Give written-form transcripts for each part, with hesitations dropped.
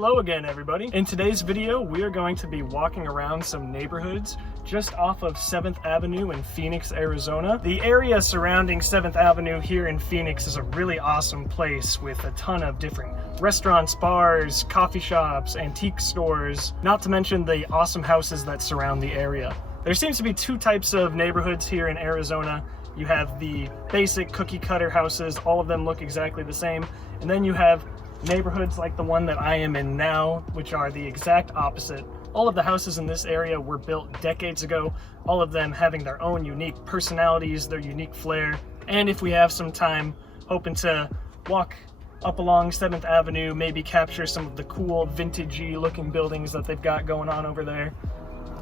Hello again, everybody. In today's video, we are going to be walking around some neighborhoods just off of 7th Avenue in Phoenix, Arizona. The area surrounding 7th Avenue here in Phoenix is a really awesome place with a ton of different restaurants, bars, coffee shops, antique stores, not to mention the awesome houses that surround the area. There seems to be two types of neighborhoods here in Arizona. You have the basic cookie cutter houses, all of them look exactly the same, and then you have neighborhoods like the one that I am in now, which are the exact opposite. All of the houses in this area were built decades ago, all of them having their own unique personalities, their unique flair. And if we have some time, hoping to walk up along 7th Avenue, maybe capture some of the cool vintagey looking buildings that they've got going on over there.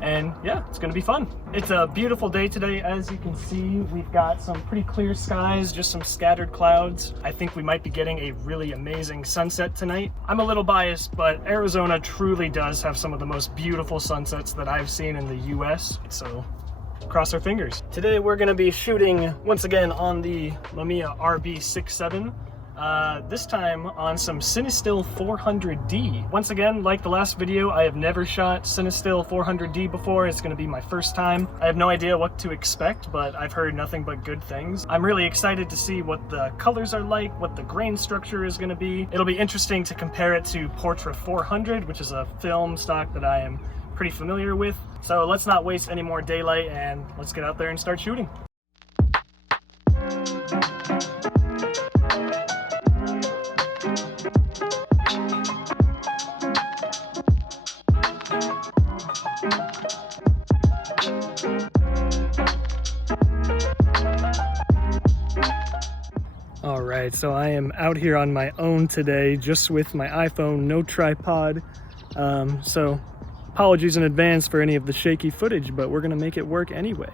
And yeah, it's gonna be fun. It's a beautiful day today. As you can see, we've got some pretty clear skies, just some scattered clouds. I think we might be getting a really amazing sunset tonight. I'm a little biased, but Arizona truly does have some of the most beautiful sunsets that I've seen in the US, so cross our fingers. Today we're gonna be shooting once again on the Mamiya RB67. This time on some CineStill400D. Once again, like the last video, I have never shot CineStill400D before. It's going to be my first time. I have no idea what to expect, but I've heard nothing but good things. I'm really excited to see what the colors are like, what the grain structure is going to be. It'll be interesting to compare it to Portra 400, which is a film stock that I am pretty familiar with. So let's not waste any more daylight and let's get out there and start shooting. Alright, so I am out here on my own today, just with my iPhone, no tripod. So apologies in advance for any of the shaky footage, but we're gonna make it work anyway.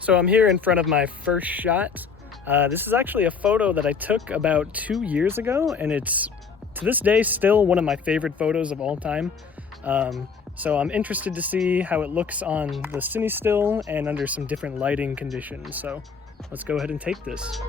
So I'm here in front of my first shot. This is actually a photo that I took about 2 years ago, and it's, to this day, still one of my favorite photos of all time. So I'm interested to see how it looks on the CineStill and under some different lighting conditions. So let's go ahead and take this.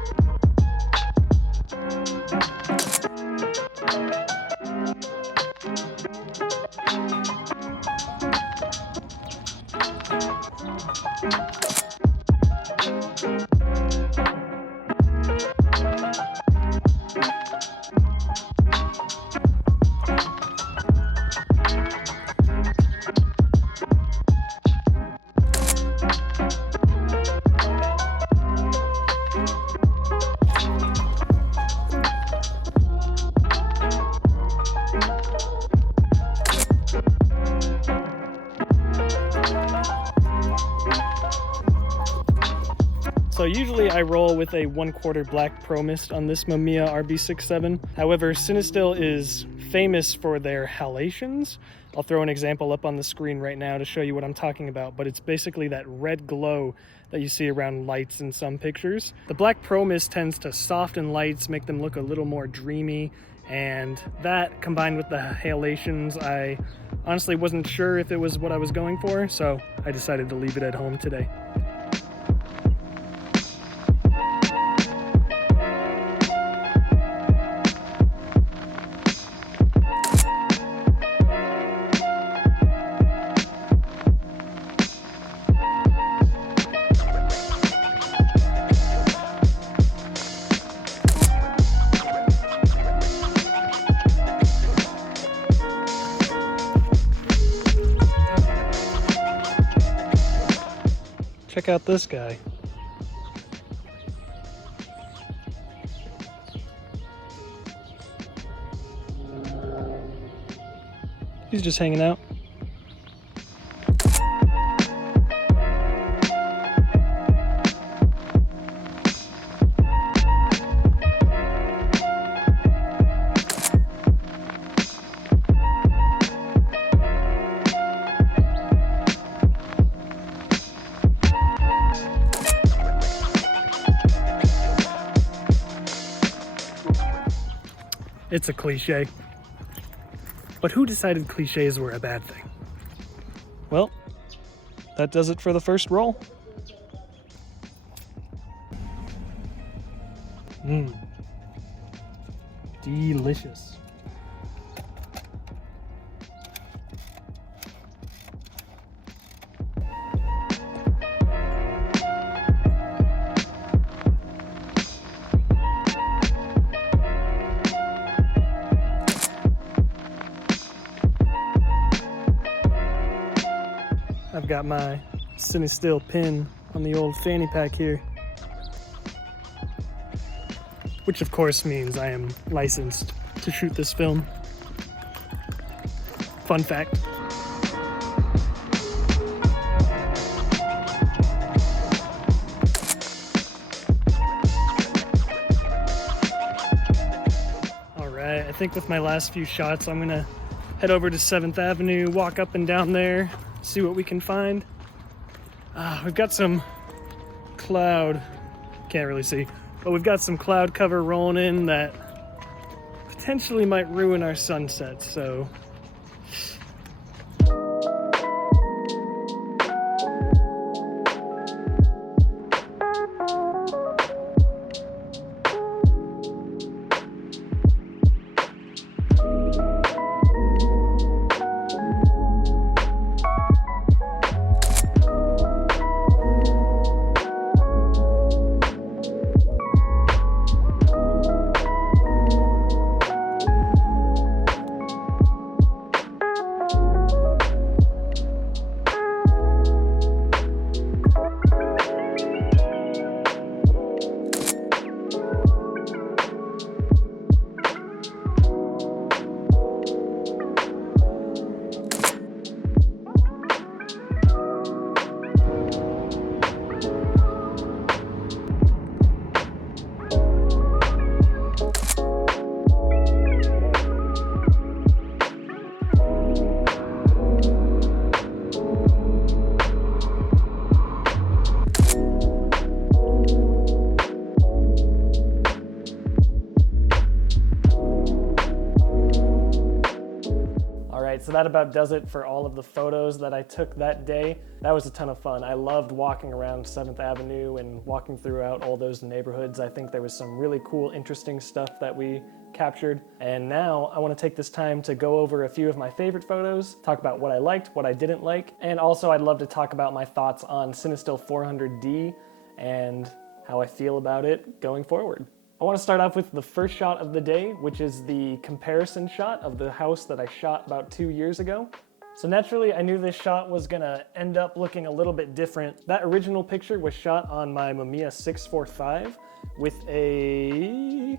So usually I roll with a 1/4 black Pro Mist on this Mamiya RB67. However, CineStill is famous for their halations. I'll throw an example up on the screen right now to show you what I'm talking about, but it's basically that red glow that you see around lights in some pictures. The black Pro Mist tends to soften lights, make them look a little more dreamy, and that combined with the halations, I honestly wasn't sure if it was what I was going for, so I decided to leave it at home today. Check out this guy. He's just hanging out. It's a cliche. But who decided cliches were a bad thing? Well, that does it for the first roll. Delicious. I've got my CineStill pin on the old fanny pack here, which of course means I am licensed to shoot this film. Fun fact. Alright, I think with my last few shots I'm gonna head over to 7th Avenue, walk up and down there, see what we can find. We've got some cloud, can't really see, but we've got some cloud cover rolling in that potentially might ruin our sunset, so. So that about does it for all of the photos that I took that day. That was a ton of fun. I loved walking around 7th Avenue and walking throughout all those neighborhoods. I think there was some really cool, interesting stuff that we captured. And now I want to take this time to go over a few of my favorite photos, talk about what I liked, what I didn't like, and also I'd love to talk about my thoughts on CineStill400D and how I feel about it going forward. I want to start off with the first shot of the day, which is the comparison shot of the house that I shot about 2 years ago. So naturally, I knew this shot was gonna end up looking a little bit different. That original picture was shot on my Mamiya 645 with a,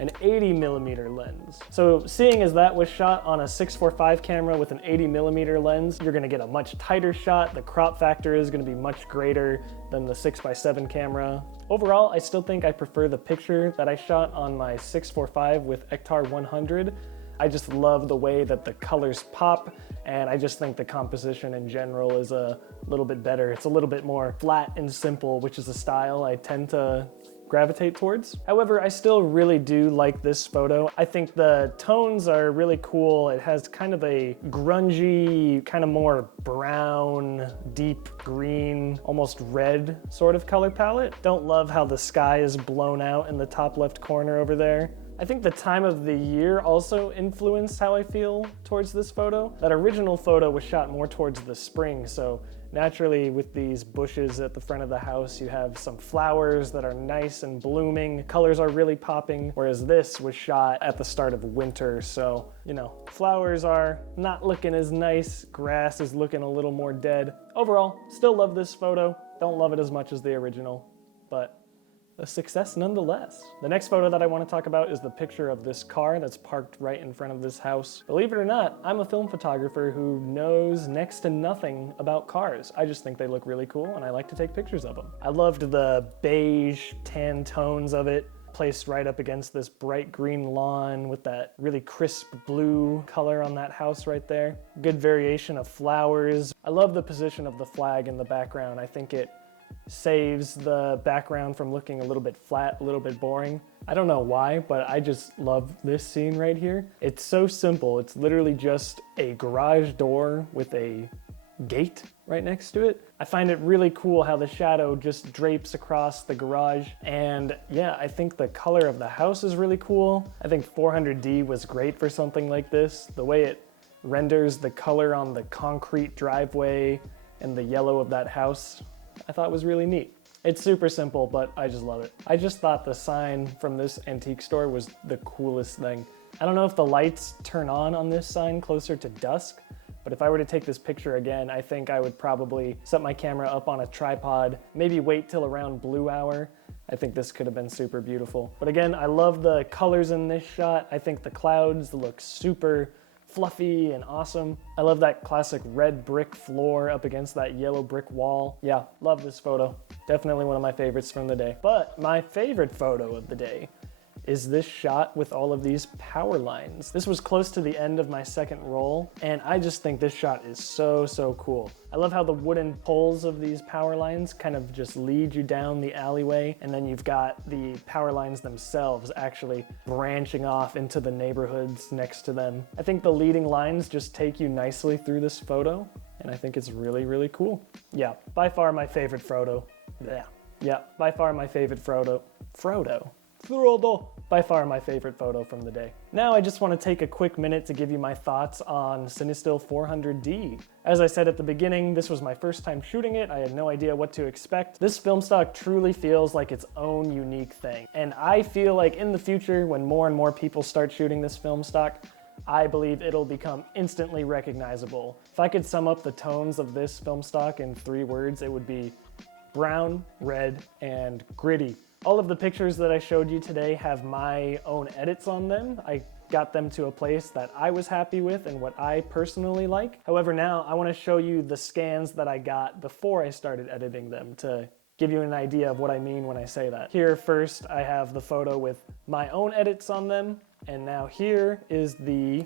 an 80mm lens. So seeing as that was shot on a 645 camera with an 80mm lens, you're gonna get a much tighter shot. The crop factor is gonna be much greater than the 6x7 camera. Overall, I still think I prefer the picture that I shot on my 645 with Ektar 100. I just love the way that the colors pop, and I just think the composition in general is a little bit better. It's a little bit more flat and simple, which is a style I tend to gravitate towards. However, I still really do like this photo. I think the tones are really cool. It has kind of a grungy, kind of more brown, deep green, almost red sort of color palette. Don't love how the sky is blown out in the top left corner over there. I think the time of the year also influenced how I feel towards this photo. That original photo was shot more towards the spring, so naturally with these bushes at the front of the house, you have some flowers that are nice and blooming. Colors are really popping, whereas this was shot at the start of winter, so, you know, flowers are not looking as nice, grass is looking a little more dead. Overall, still love this photo. Don't love it as much as the original, but a success nonetheless. The next photo that I want to talk about is the picture of this car that's parked right in front of this house. Believe it or not, I'm a film photographer who knows next to nothing about cars. I just think they look really cool and I like to take pictures of them. I loved the beige tan tones of it, placed right up against this bright green lawn with that really crisp blue color on that house right there. Good variation of flowers. I love the position of the flag in the background. I think it saves the background from looking a little bit flat, a little bit boring. I don't know why, but I just love this scene right here. It's so simple. It's literally just a garage door with a gate right next to it. I find it really cool how the shadow just drapes across the garage. And yeah, I think the color of the house is really cool. I think 400D was great for something like this. The way it renders the color on the concrete driveway and the yellow of that house, I thought was really neat. It's super simple, but I just love it. I just thought the sign from this antique store was the coolest thing. I don't know if the lights turn on this sign closer to dusk, But if I were to take this picture again, I think I would probably set my camera up on a tripod, maybe wait till around blue hour. I think this could have been super beautiful. But again, I love the colors in this shot. I think the clouds look super fluffy and awesome. I love that classic red brick floor up against that yellow brick wall. Yeah, love this photo. Definitely one of my favorites from the day. But my favorite photo of the day is this shot with all of these power lines. This was close to the end of my second roll, and I just think this shot is so, so cool. I love how the wooden poles of these power lines kind of just lead you down the alleyway, and then you've got the power lines themselves actually branching off into the neighborhoods next to them. I think the leading lines just take you nicely through this photo, and I think it's really, really cool. Yeah, by far my favorite photo. Yeah, by far my favorite Frodo. By far my favorite photo from the day. Now I just want to take a quick minute to give you my thoughts on CineStill400D. As I said at the beginning, this was my first time shooting it. I had no idea what to expect. This film stock truly feels like its own unique thing. And I feel like in the future, when more and more people start shooting this film stock, I believe it'll become instantly recognizable. If I could sum up the tones of this film stock in 3 words, it would be brown, red, and gritty. All of the pictures that I showed you today have my own edits on them. I got them to a place that I was happy with and what I personally like. However, now I want to show you the scans that I got before I started editing them to give you an idea of what I mean when I say that. Here first, I have the photo with my own edits on them, and now here is the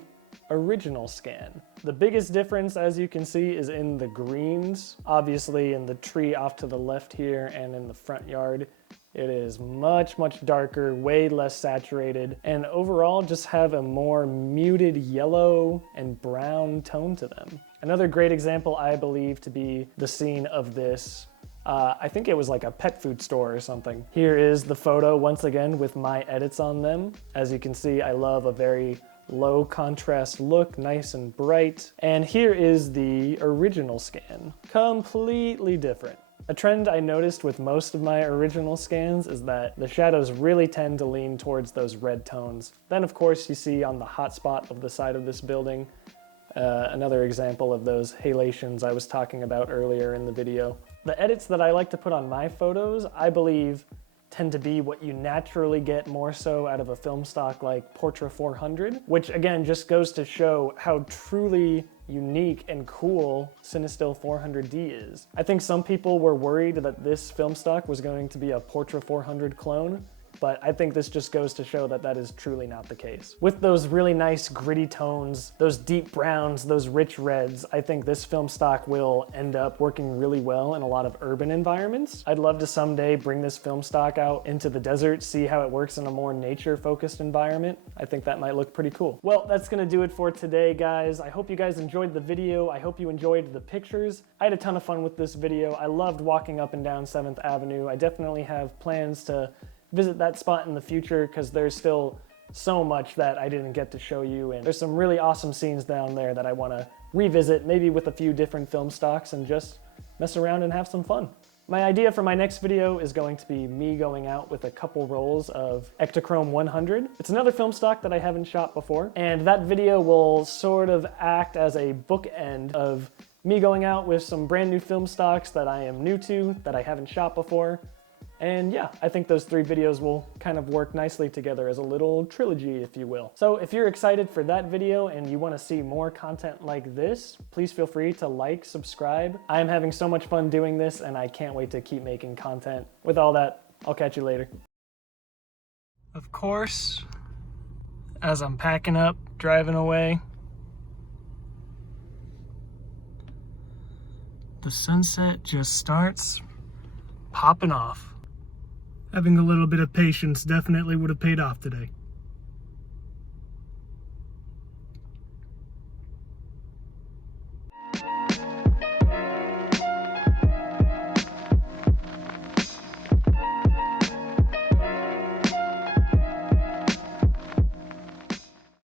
original scan. The biggest difference, as you can see, is in the greens. Obviously in the tree off to the left here and in the front yard. It is much, much darker, way less saturated, and overall just have a more muted yellow and brown tone to them. Another great example, I believe, to be the scene of this, I think it was like a pet food store or something. Here is the photo once again with my edits on them. As you can see, I love a very low contrast look, nice and bright. And here is the original scan. Completely different. A trend I noticed with most of my original scans is that the shadows really tend to lean towards those red tones. Then of course you see on the hot spot of the side of this building, another example of those halations I was talking about earlier in the video. The edits that I like to put on my photos, I believe, tend to be what you naturally get more so out of a film stock like Portra 400, which again just goes to show how truly unique and cool CineStill400D is. I think some people were worried that this film stock was going to be a Portra 400 clone, but I think this just goes to show that that is truly not the case. With those really nice gritty tones, those deep browns, those rich reds, I think this film stock will end up working really well in a lot of urban environments. I'd love to someday bring this film stock out into the desert, see how it works in a more nature-focused environment. I think that might look pretty cool. Well, that's gonna do it for today, guys. I hope you guys enjoyed the video. I hope you enjoyed the pictures. I had a ton of fun with this video. I loved walking up and down 7th Avenue. I definitely have plans to visit that spot in the future because there's still so much that I didn't get to show you, and there's some really awesome scenes down there that I want to revisit, maybe with a few different film stocks, and just mess around and have some fun. My idea for my next video is going to be me going out with a couple rolls of Ektachrome 100. It's another film stock that I haven't shot before, and that video will sort of act as a bookend of me going out with some brand new film stocks that I am new to, that I haven't shot before. And yeah, I think those 3 videos will kind of work nicely together as a little trilogy, if you will. So if you're excited for that video and you want to see more content like this, please feel free to like, subscribe. I am having so much fun doing this, and I can't wait to keep making content. With all that, I'll catch you later. Of course, as I'm packing up, driving away, the sunset just starts popping off. Having a little bit of patience definitely would have paid off today.